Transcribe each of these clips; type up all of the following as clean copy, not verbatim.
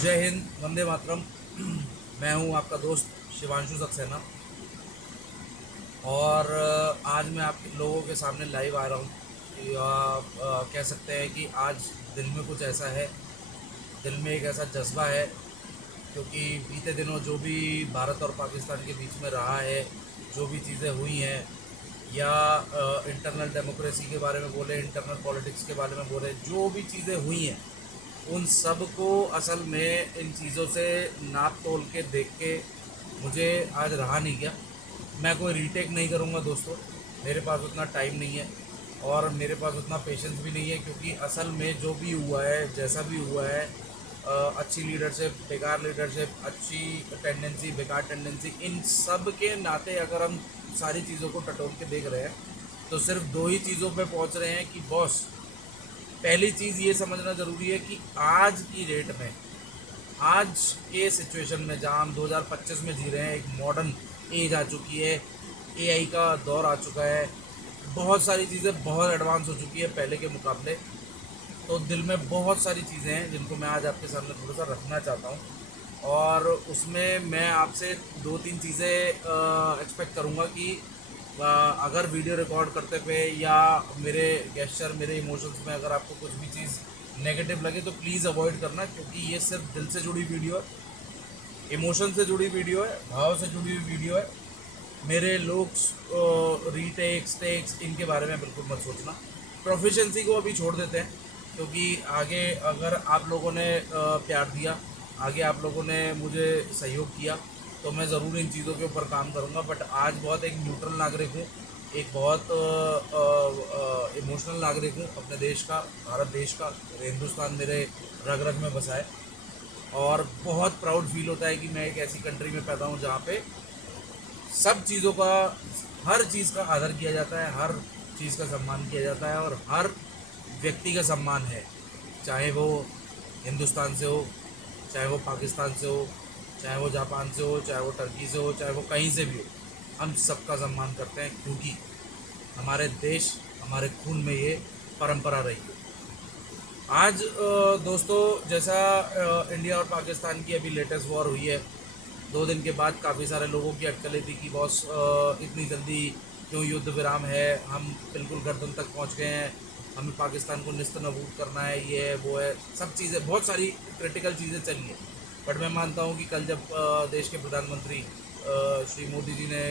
जय हिंद, वंदे मातरम। मैं हूं आपका दोस्त शिवांशु सक्सेना और आज मैं आप लोगों के सामने लाइव आ रहा हूं कि कह सकते हैं कि आज दिल में कुछ ऐसा है, दिल में एक ऐसा जज्बा है क्योंकि बीते दिनों जो भी भारत और पाकिस्तान के बीच में रहा है, जो भी चीज़ें हुई हैं या इंटरनल डेमोक्रेसी के बारे में बोले, इंटरनल पॉलिटिक्स के बारे में बोले, जो भी चीज़ें हुई हैं उन सब को असल में इन चीज़ों से नाप तोल के देख के मुझे आज रहा नहीं गया। मैं कोई रीटेक नहीं करूँगा दोस्तों, मेरे पास उतना टाइम नहीं है और मेरे पास उतना पेशेंस भी नहीं है क्योंकि असल में जो भी हुआ है, जैसा भी हुआ है, अच्छी लीडरशिप, बेकार लीडरशिप, अच्छी टेंडेंसी, बेकार टेंडेंसी, इन सब के नाते अगर हम सारी चीज़ों को टटोल के देख रहे हैं तो सिर्फ दो ही चीज़ों पे पहुंच रहे हैं कि बॉस, पहली चीज़ ये समझना ज़रूरी है कि आज की डेट में, आज के सिचुएशन में जहाँ हम 2025 में जी रहे हैं, एक मॉडर्न एज आ चुकी है, एआई का दौर आ चुका है, बहुत सारी चीज़ें बहुत एडवांस हो चुकी है पहले के मुकाबले। तो दिल में बहुत सारी चीज़ें हैं जिनको मैं आज आपके सामने थोड़ा सा रखना चाहता हूँ और उसमें मैं आपसे दो तीन चीज़ें एक्सपेक्ट करूँगा कि अगर वीडियो रिकॉर्ड करते पे या मेरे गेस्चर, मेरे इमोशंस में अगर आपको कुछ भी चीज़ नेगेटिव लगे तो प्लीज़ अवॉइड करना, क्योंकि ये सिर्फ दिल से जुड़ी वीडियो है, इमोशन से जुड़ी वीडियो है, भाव से जुड़ी हुई वीडियो है। मेरे लुक्स, रीटेक्स, टेक्स, इनके बारे में बिल्कुल मत सोचना। प्रोफिशेंसी को अभी छोड़ देते हैं क्योंकि आगे अगर आप लोगों ने प्यार दिया, आगे आप लोगों ने मुझे सहयोग किया तो मैं ज़रूर इन चीज़ों के ऊपर काम करूँगा। बट आज बहुत एक न्यूट्रल नागरिक हूँ, एक बहुत इमोशनल नागरिक हूँ अपने देश का, भारत देश का। हिंदुस्तान मेरे रग रग में बसा है और बहुत प्राउड फील होता है कि मैं एक ऐसी कंट्री में पैदा हूँ जहाँ पे सब चीज़ों का, हर चीज़ का आदर किया जाता है, हर चीज़ का सम्मान किया जाता है और हर व्यक्ति का सम्मान है, चाहे वो हिंदुस्तान से हो, चाहे वो पाकिस्तान से हो, चाहे वो जापान से हो, चाहे वो टर्की से हो, चाहे वो कहीं से भी हो। हम सबका सम्मान करते हैं क्योंकि हमारे देश, हमारे खून में ये परंपरा रही है। आज दोस्तों, जैसा इंडिया और पाकिस्तान की अभी लेटेस्ट वॉर हुई है, 2 दिन के बाद काफ़ी सारे लोगों की अटकलें थी कि बॉस इतनी जल्दी क्यों युद्ध विराम है, हम बिल्कुल गर्दन तक पहुंच गए हैं, हमें पाकिस्तान को निस्त नबूद करना है, ये है वो है, सब चीज़ें, बहुत सारी क्रिटिकल चीज़ें चली हैं। बट मैं मानता हूं कि कल जब देश के प्रधानमंत्री श्री मोदी जी ने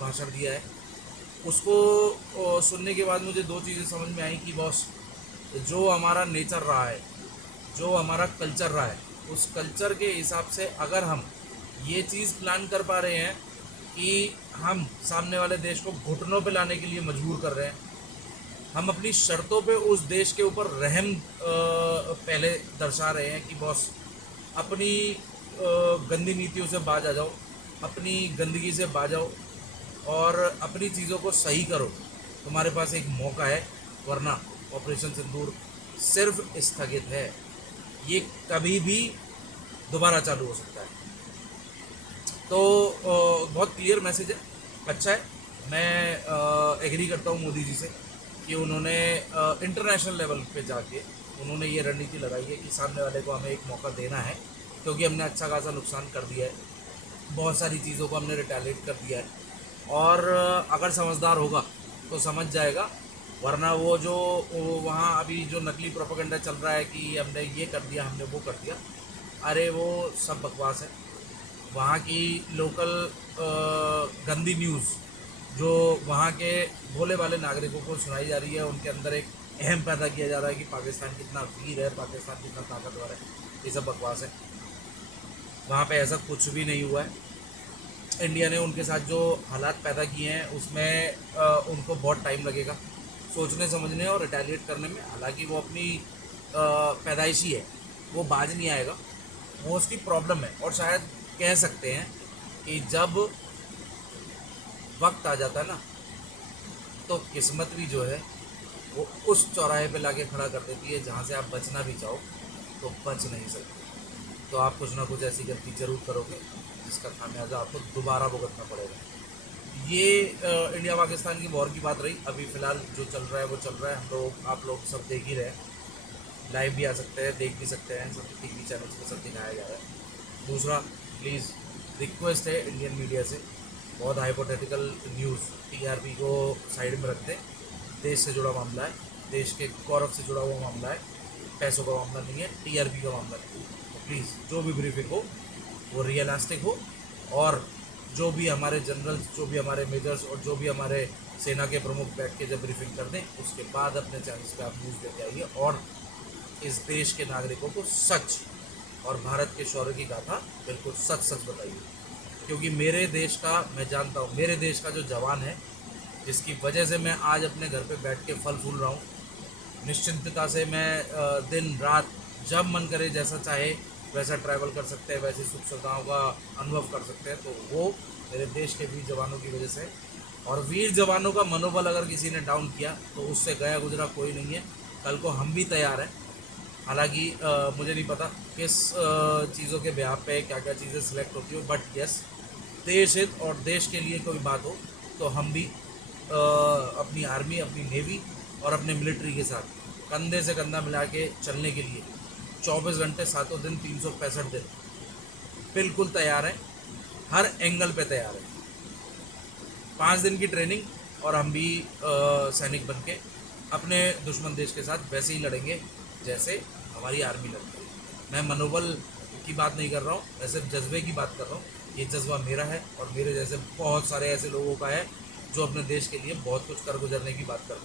भाषण दिया है, उसको सुनने के बाद मुझे दो चीज़ें समझ में आई कि बॉस, जो हमारा नेचर रहा है, जो हमारा कल्चर रहा है, उस कल्चर के हिसाब से अगर हम ये चीज़ प्लान कर पा रहे हैं कि हम सामने वाले देश को घुटनों पे लाने के लिए मजबूर कर रहे हैं, हम अपनी शर्तों पे उस देश के ऊपर रहम पहले दर्शा रहे हैं कि बॉस, अपनी गंदी नीतियों से बाज आ जाओ, अपनी गंदगी से बाज आओ और अपनी चीज़ों को सही करो, तुम्हारे पास एक मौका है, वरना ऑपरेशन सिंदूर सिर्फ स्थगित है, ये कभी भी दोबारा चालू हो सकता है। तो बहुत क्लियर मैसेज है, अच्छा है। मैं एग्री करता हूँ मोदी जी से कि उन्होंने इंटरनेशनल लेवल पे जाके उन्होंने ये रणनीति लगाई है कि सामने वाले को हमें एक मौका देना है, क्योंकि हमने अच्छा खासा नुकसान कर दिया है, बहुत सारी चीज़ों को हमने रिटेलिएट कर दिया है और अगर समझदार होगा तो समझ जाएगा, वरना वो वहाँ अभी जो नकली प्रोपेगेंडा चल रहा है कि हमने ये कर दिया, हमने वो कर दिया, अरे वो सब बकवास है। वहाँ की लोकल गंदी न्यूज़ जो वहाँ के भोले वाले नागरिकों को सुनाई जा रही है, उनके अंदर एक अहम पैदा किया जा रहा है कि पाकिस्तान कितना वीर है, पाकिस्तान कितना ताकतवर है, ये सब बकवास है। वहाँ पे ऐसा कुछ भी नहीं हुआ है। इंडिया ने उनके साथ जो हालात पैदा किए हैं उसमें उनको बहुत टाइम लगेगा सोचने समझने और रिटेलिएट करने में। हालांकि वो अपनी पैदाइशी है, वो बाज नहीं आएगा, वो उसकी प्रॉब्लम है। और शायद कह सकते हैं कि जब वक्त आ जाता है ना, तो किस्मत भी जो है वो उस चौराहे पे लाके खड़ा कर देती है जहाँ से आप बचना भी चाहो तो बच नहीं सकते। तो आप कुछ ना कुछ ऐसी गलती ज़रूर करोगे जिसका खामियाजा आपको दोबारा भुगतना पड़ेगा। ये इंडिया पाकिस्तान की वॉर की बात रही। अभी फ़िलहाल जो चल रहा है वो चल रहा है, हम लोग, आप लोग सब देख ही रहे हैं। लाइव भी आ सकते हैं, देख भी सकते हैं, सब टीवी चैनल्स पे सब दिखाया जा रहा है। दूसरा, प्लीज़ रिक्वेस्ट है इंडियन मीडिया से, बहुत हाइपोथेटिकल न्यूज़, टीआरपी को साइड में रख दें। देश से जुड़ा मामला है, देश के गौरव से जुड़ा हुआ मामला है, पैसों का मामला नहीं है, टीआरपी का मामला नहीं है। तो प्लीज़ जो भी ब्रीफिंग हो वो रियलिस्टिक हो, और जो भी हमारे जनरल्स, जो भी हमारे मेजर्स और जो भी हमारे सेना के प्रमुख बैठ के जब ब्रीफिंग कर दें, उसके बाद अपने चैनल्स पे आप न्यूज़ देते आइए और इस देश के नागरिकों को सच और भारत के शौर्य की गाथा बिल्कुल सच सच बताइए। क्योंकि मेरे देश का, मैं जानता हूँ, मेरे देश का जो जवान है, जिसकी वजह से मैं आज अपने घर पे बैठ के फल फूल रहा हूँ, निश्चिंतता से मैं दिन रात जब मन करे जैसा चाहे वैसा ट्रैवल कर सकते हैं, वैसी सुख सुविधाओं का अनुभव कर सकते हैं, तो वो मेरे देश के वीर जवानों की वजह से। और वीर जवानों का मनोबल अगर किसी ने डाउन किया तो उससे गया गुजरा कोई नहीं है। कल को हम भी तैयार हैं। हालांकि मुझे नहीं पता किस चीज़ों के ब्याह पे क्या क्या चीज़ें सिलेक्ट होती हो, बट यस, देश हित और देश के लिए कोई बात हो तो हम भी अपनी आर्मी, अपनी नेवी और अपने मिलिट्री के साथ कंधे से कंधा मिला के चलने के लिए 24 घंटे 7 दिन 365 दिन बिल्कुल तैयार हैं, हर एंगल पे तैयार हैं। 5 दिन की ट्रेनिंग और हम भी सैनिक बन के अपने दुश्मन देश के साथ वैसे ही लड़ेंगे जैसे हमारी आर्मी लड़ती है। मैं मनोबल की बात नहीं कर रहा हूँ, मैं सिर्फ जज्बे की बात कर रहा हूँ। ये जज्बा मेरा है और मेरे जैसे बहुत सारे ऐसे लोगों का है जो अपने देश के लिए बहुत कुछ कर गुजरने की बात करते हैं।